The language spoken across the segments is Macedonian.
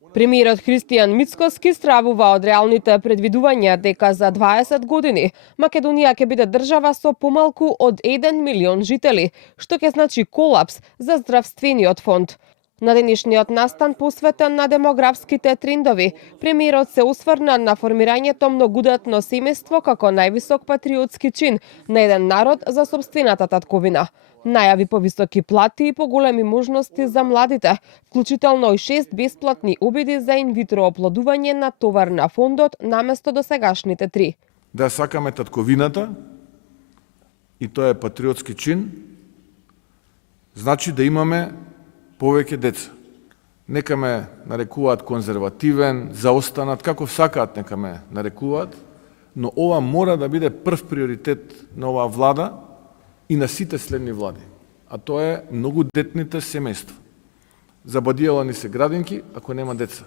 Премиерот Христијан Мицкоски стравува од реалните предвидувања дека за 20 години Македонија ќе биде држава со помалку од 1 милион жители, што ќе значи колапс за здравствениот фонд. На денешниот настан посветен на демографските трендови, премиерот се осврна на формирањето многудетно семејство како највисок патриотски чин на еден народ за сопствената татковина. Најави повисоки плати и поголеми можности за младите, вклучително и 6 бесплатни обиди за инвитро оплодување на товар на фондот наместо досегашните 3. Да сакаме татковината, и тоа е патриотски чин, значи да имаме повеќе деца. Нека ме нарекуваат конзервативен, заостанат, како сакаат нека ме нарекуваат, но ова мора да биде прв приоритет на оваа влада и на сите следни влади. А тоа е многу детните семејства. Забадијала ни се градинки ако нема деца.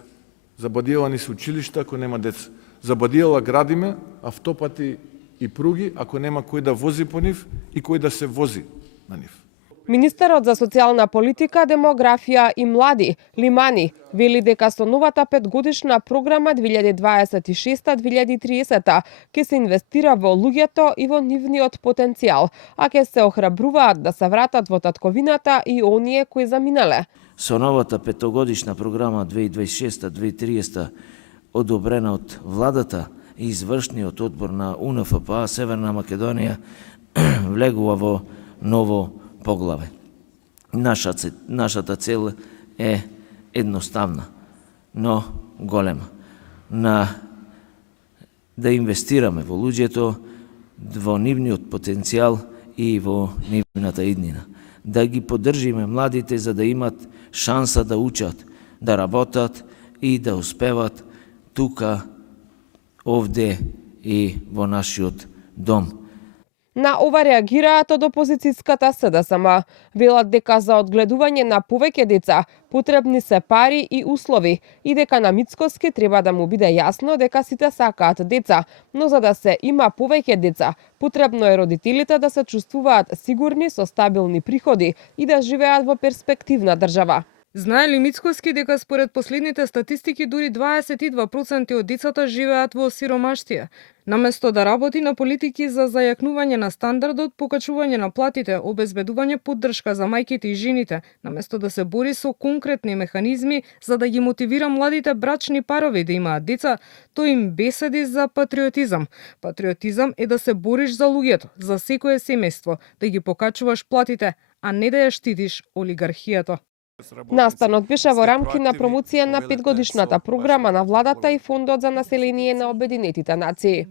Забадијала ни се училишта ако нема деца. Забадијала градиме автопати и пруги ако нема кој да вози по нив и кој да се вози на нив. Министерот за социјална политика, демографија и млади, Лимани, вели дека со новата 5-годишна програма 2026-2030 ќе се инвестира во луѓето и во нивниот потенцијал, а ќе се охрабруваат да се вратат во татковината и оние кои заминале. Со новата 5-годишна програма 2026-2030 одобрена од владата и извршниот одбор на УНФПА Северна Македонија влегува во ново поглаве. Нашата цел е едноставна, но голема. Да инвестираме во луѓето, во нивниот потенцијал и во нивната иднина. Да ги поддржиме младите за да имат шанса да учат, да работат и да успеват тука, овде и во нашиот дом. На ова реагираат од опозицијската СДСМ. Велат дека за одгледување на повеќе деца потребни се пари и услови и дека на Мицкоски треба да му биде јасно дека сите сакаат деца, но за да се има повеќе деца, потребно е родителите да се чувствуваат сигурни со стабилни приходи и да живеат во перспективна држава. Знае ли Мицкоски дека според последните статистики дури 22% од децата живеат во сиромаштија? Наместо да работи на политики за зајакнување на стандардот, покачување на платите, обезбедување поддршка за мајките и жените, наместо да се бори со конкретни механизми за да ги мотивира младите брачни парови да имаат деца, тој им беседи за патриотизам. Патриотизам е да се бориш за луѓето, за секое семејство, да ги покачуваш платите, а не да ја штитиш олигархијата. Настанот беше во рамки на промоција на 5-годишната програма на владата и Фондот за население на Обединетите нации.